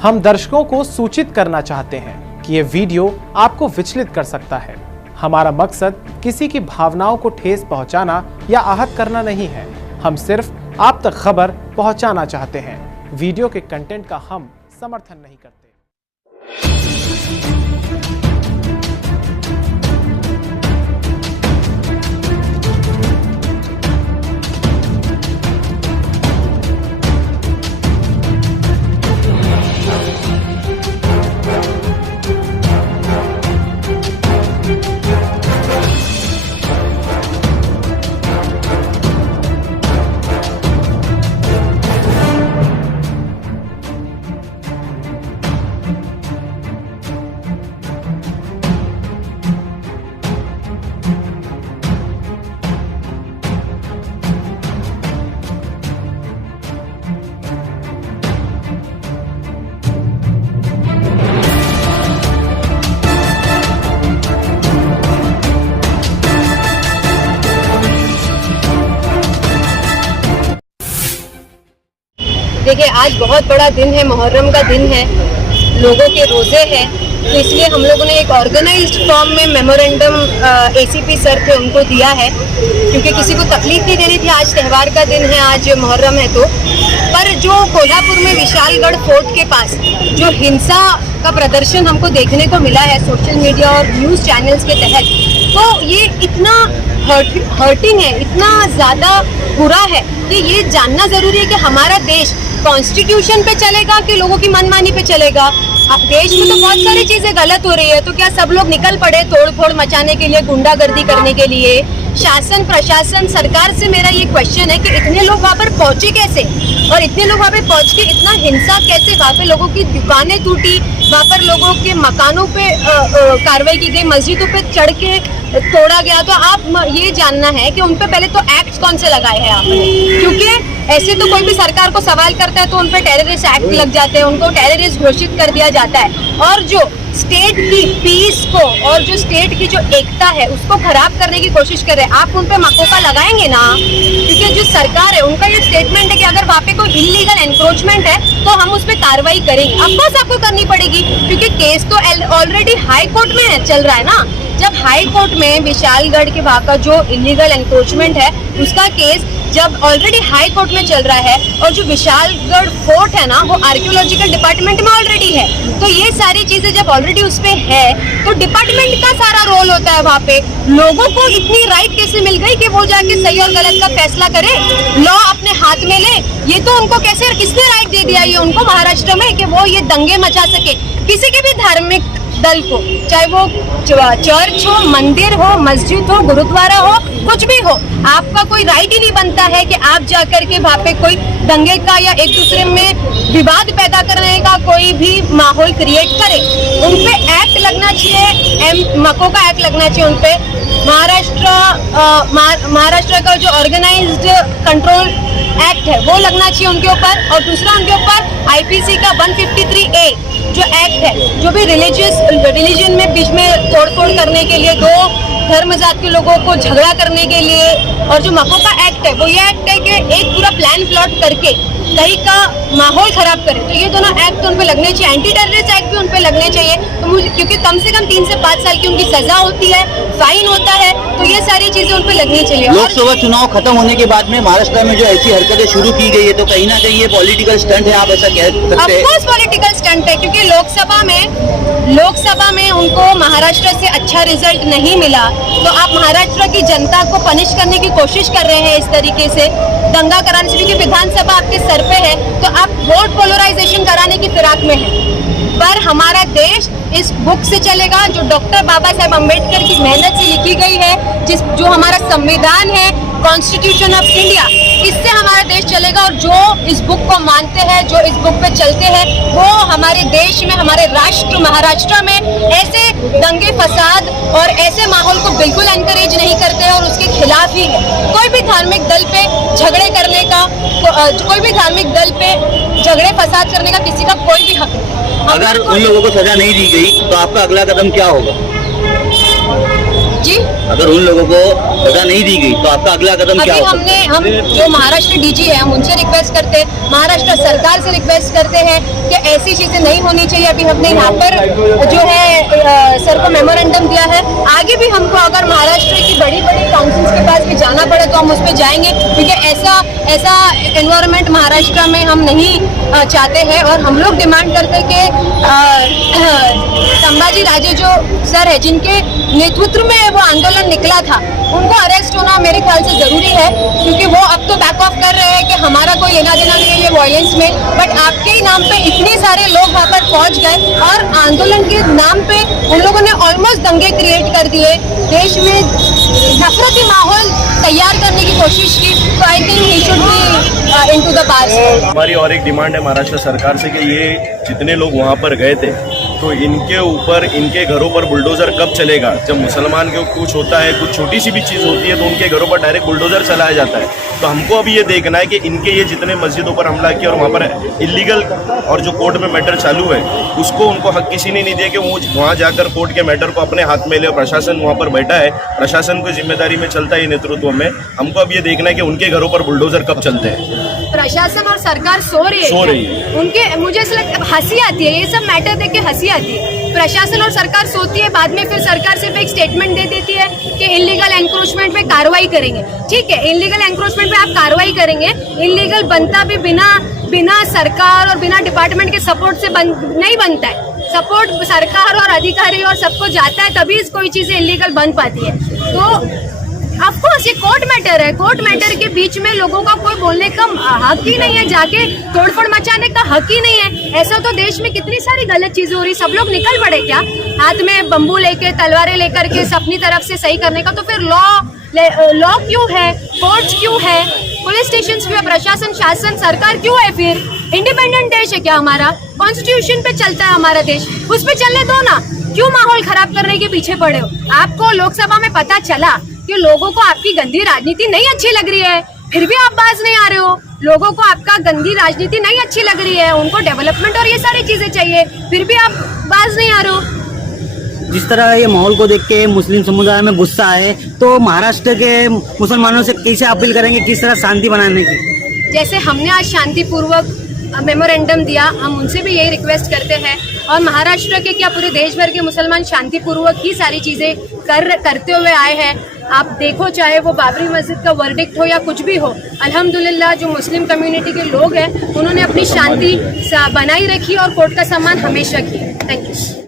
हम दर्शकों को सूचित करना चाहते हैं कि ये वीडियो आपको विचलित कर सकता है। हमारा मकसद किसी की भावनाओं को ठेस पहुंचाना या आहत करना नहीं है। हम सिर्फ आप तक खबर पहुंचाना चाहते हैं। वीडियो के कंटेंट का हम समर्थन नहीं करते। देखिए, आज बहुत बड़ा दिन है, मुहर्रम का दिन है, लोगों के रोजे हैं, तो इसलिए हम लोगों ने एक ऑर्गेनाइज्ड फॉर्म में मेमोरेंडम एसीपी सर थे उनको दिया है, क्योंकि किसी को तकलीफ नहीं देनी थी। आज त्यौहार का दिन है, आज मुहर्रम है, तो पर जो कोल्हापुर में विशालगढ़ फोर्ट के पास जो हिंसा का प्रदर्शन हमको देखने को मिला है सोशल मीडिया और न्यूज़ चैनल्स के तहत, तो ये इतना हर्टिंग है, इतना ज़्यादा बुरा है कि ये जानना ज़रूरी है कि हमारा देश कॉन्स्टिट्यूशन पे चलेगा कि लोगों की मनमानी पे चलेगा। अब देश में तो बहुत सारी चीजें गलत हो रही है, तो क्या सब लोग निकल पड़े तोड़ फोड़ मचाने के लिए, गुंडागर्दी करने के लिए? शासन प्रशासन सरकार से मेरा ये क्वेश्चन है कि इतने लोग वहाँ पर पहुँचे कैसे, और इतने लोग वहाँ पे पहुँच के इतना हिंसा कैसे? वहाँ पे लोगों की दुकानें टूटी, वहाँ पर लोगों के मकानों पे कार्रवाई की गई, मस्जिदों पे चढ़ के तोड़ा गया। तो आप ये जानना है कि उन पे पहले तो एक्ट कौन से लगाए हैं आपने, क्योंकि ऐसे तो कोई भी सरकार को सवाल करता है तो उन पे टेररिस्ट एक्ट लग जाते हैं, उनको टेररिस्ट घोषित कर दिया जाता है। और जो स्टेट की पीस को और जो स्टेट की जो एकता है उसको खराब करने की कोशिश कर रहे हैं, आप उन पे मकोका लगाएंगे ना? क्योंकि जो सरकार है उनका ये स्टेटमेंट है कि अगर वहाँ पे कोई इलीगल एनक्रोचमेंट है तो हम उस पर कार्रवाई करेंगे। अब बस आपको करनी पड़ेगी, क्योंकि केस तो ऑलरेडी हाई कोर्ट में चल रहा है ना। जब हाई कोर्ट में विशालगढ़ के वहाँ का जो इलीगल एनक्रोचमेंट है उसका केस जब ऑलरेडी हाई कोर्ट में चल रहा है, और जो विशालगढ़ फोर्ट है ना वो आर्कियोलॉजिकल डिपार्टमेंट में ऑलरेडी है, तो ये सारी चीजें जब ऑलरेडी उस पे है तो डिपार्टमेंट का सारा रोल होता है। वहाँ पे लोगों को इतनी राइट कैसे मिल गई कि वो जाके सही और गलत का फैसला करे, लॉ अपने हाथ में ले? ये तो उनको कैसे, किसने राइट दे दिया ये उनको महाराष्ट्र में कि वो ये दंगे मचा सके? किसी के भी धार्मिक दल को, चाहे वो चर्च हो, मंदिर हो, मस्जिद हो, गुरुद्वारा हो, कुछ भी हो, आपका कोई राइट ही नहीं बनता है कि आप जाकर के वहाँ पे कोई दंगे का या एक दूसरे में विवाद पैदा करने का कोई भी माहौल क्रिएट करे। उन पे एक्ट लगना चाहिए, मकोका एक्ट लगना चाहिए उन पे। महाराष्ट्र का जो ऑर्गेनाइज्ड कंट्रोल एक्ट है वो लगना चाहिए उनके ऊपर, और दूसरा उनके ऊपर आईपीसी का 153A जो एक्ट है, जो भी रिलीजन में बीच में तोड़फोड़ करने के लिए, दो धर्म जात के लोगों को झगड़ा करने के लिए, और जो मकोका एक्ट है वो ये एक्ट है कि एक पूरा प्लान प्लॉट करके कहीं का माहौल खराब करे, तो ये दोनों एक्ट उन पे लगने चाहिए। एंटी टेररिस्ट एक्ट भी उन पे लगने चाहिए, तो मुझे, क्योंकि कम से कम 3 से 5 साल की उनकी सजा होती है, फाइन होता है, तो ये सारी चीजें उन पे लगनी चाहिए। लोकसभा चुनाव खत्म होने के बाद में महाराष्ट्र में जो ऐसी हरकतें शुरू की गई है, तो कहीं ना कहीं ये पॉलिटिकल स्टंट है, आप ऐसा कह सकते हैं? ऑफकोर्स पॉलिटिकल स्टंट है, क्योंकि लोकसभा में उनको महाराष्ट्र से अच्छा रिजल्ट नहीं मिला, तो आप महाराष्ट्र की जनता को पनिश करने की कोशिश कर रहे हैं इस तरीके से, दंगा कराने से, क्योंकि विधानसभा आपके सर पे है, तो आप वोट पोलराइजेशन कराने की फिराक में हैं। पर हमारा देश इस बुक से चलेगा जो डॉक्टर बाबा साहेब अम्बेडकर की मेहनत से लिखी गई है, जो हमारा संविधान है, कॉन्स्टिट्यूशन ऑफ इंडिया, इससे हमारा देश चलेगा। और जो इस बुक को मानते हैं, जो इस बुक पे चलते हैं, वो हमारे देश में, हमारे राष्ट्र महाराष्ट्र में ऐसे दंगे फसाद और ऐसे माहौल को बिल्कुल एनकरेज नहीं करते हैं, और उसके खिलाफ ही है। कोई भी धार्मिक दल पे झगड़े करने का, कोई भी धार्मिक दल पे झगड़े फसाद करने का किसी का कोई भी हक नहीं। अगर उन लोगों को सजा नहीं दी गई तो आपका अगला कदम क्या होगा? जी अगर उन लोगों को सजा नहीं दी गई तो आपका अगला कदम क्या अभी होगा? हम जो महाराष्ट्र डीजी है हम उनसे रिक्वेस्ट करते हैं, महाराष्ट्र सरकार से रिक्वेस्ट करते हैं कि ऐसी चीजें नहीं होनी चाहिए। अभी हमने यहाँ पर जो है सर को मेमोरेंडम दिया है, आगे भी हमको अगर महाराष्ट्र की बड़ी बड़ी काउंसिल्स के पास भी जाना पड़े तो हम उस पर जाएंगे, क्योंकि ऐसा एनवायरनमेंट महाराष्ट्र में हम नहीं चाहते हैं। और हम लोग डिमांड करते हैं कि संभाजी राजे जो सर है जिनके नेतृत्व में वो आंदोलन निकला था, उनको अरेस्ट होना मेरे ख्याल से जरूरी है, क्योंकि वो अब तो बैक ऑफ कर रहे हैं कि हमारा कोई लेना देना नहीं है ये वायलेंस में, बट आपके ही नाम पे इतने सारे लोग वहाँ पर पहुँच गए और आंदोलन के नाम पे उन लोगों ने ऑलमोस्ट दंगे क्रिएट कर दिए, देश में नफरती माहौल तैयार करने की कोशिश की। तो I think he should be into the pass. हमारी और एक डिमांड है महाराष्ट्र सरकार से कि ये जितने लोग वहाँ पर गए थे तो इनके ऊपर, इनके घरों पर बुलडोजर कब चलेगा? जब मुसलमान के कुछ होता है, कुछ छोटी सी भी चीज़ होती है तो उनके घरों पर डायरेक्ट बुलडोजर चलाया जाता है। तो हमको अभी ये देखना है कि इनके ये जितने मस्जिदों पर हमला किया और वहाँ पर इलीगल और जो कोर्ट में मैटर चालू है उसको उनको हक किसी ने नहीं दिया कि वो वहाँ जाकर कोर्ट के मैटर को अपने हाथ में ले। प्रशासन वहाँ पर बैठा है, प्रशासन को जिम्मेदारी में चलता है ये नेतृत्व में। हमको अब ये देखना है कि उनके घरों पर बुलडोजर कब चलते हैं। प्रशासन और सरकार सो रही है उनके, मुझे ऐसा लगता है हंसी आती है, ये सब मैटर देख के हंसी आती है। प्रशासन और सरकार सोती है, बाद में फिर सरकार सिर्फ एक स्टेटमेंट दे देती है कि इलीगल एनक्रोचमेंट पे कार्रवाई करेंगे। ठीक है, इलीगल एनक्रोचमेंट पे आप कार्रवाई करेंगे, इलीगल बनता भी बिना सरकार और बिना डिपार्टमेंट के सपोर्ट से नहीं बनता है। सपोर्ट सरकार और अधिकारी और सबको जाता है, तभी कोई चीजें इलीगल बन पाती है। तो ऑफकोर्स ये कोर्ट मैटर है, कोर्ट मैटर के बीच में लोगों का कोई बोलने का हक ही नहीं है, जाके तोड़फोड़ मचाने का हक ही नहीं है। ऐसा तो देश में कितनी सारी गलत चीजें हो रही, सब लोग निकल पड़े क्या हाथ में बम्बू लेके, तलवारें लेकर के अपनी तरफ से सही करने का? तो फिर लॉ क्यों है, कोर्ट्स क्यों है, पुलिस स्टेशन क्यों है, प्रशासन, शासन, सरकार क्यों है? फिर इंडिपेंडेंट देश है क्या हमारा? कॉन्स्टिट्यूशन पे चलता है हमारा देश, उस पे चलने दो ना, क्यों माहौल खराब करने के पीछे पड़े हो? आपको लोकसभा में पता चला कि लोगों को आपकी गंदी राजनीति नहीं अच्छी लग रही है, फिर भी आप बाज नहीं आ रहे हो। लोगों को आपका गंदी राजनीति नहीं अच्छी लग रही है, उनको डेवलपमेंट और ये सारी चीजें चाहिए, फिर भी आप बाज नहीं आ रहे हो। जिस तरह ये माहौल को देख के मुस्लिम समुदाय में गुस्सा है, तो महाराष्ट्र के मुसलमानों से कैसे अपील करेंगे, किस तरह शांति बनाने की? जैसे हमने आज शांतिपूर्वक मेमोरेंडम दिया, हम उनसे भी यही रिक्वेस्ट करते हैं। और महाराष्ट्र के क्या पूरे देश भर के मुसलमान शांतिपूर्वक ही सारी चीजें करते हुए आए हैं। आप देखो, चाहे वो बाबरी मस्जिद का वर्डिक्ट हो या कुछ भी हो, अल्हम्दुलिल्लाह जो मुस्लिम कम्युनिटी के लोग हैं उन्होंने अपनी शांति बनाई रखी और कोर्ट का सम्मान हमेशा किया। Thank you.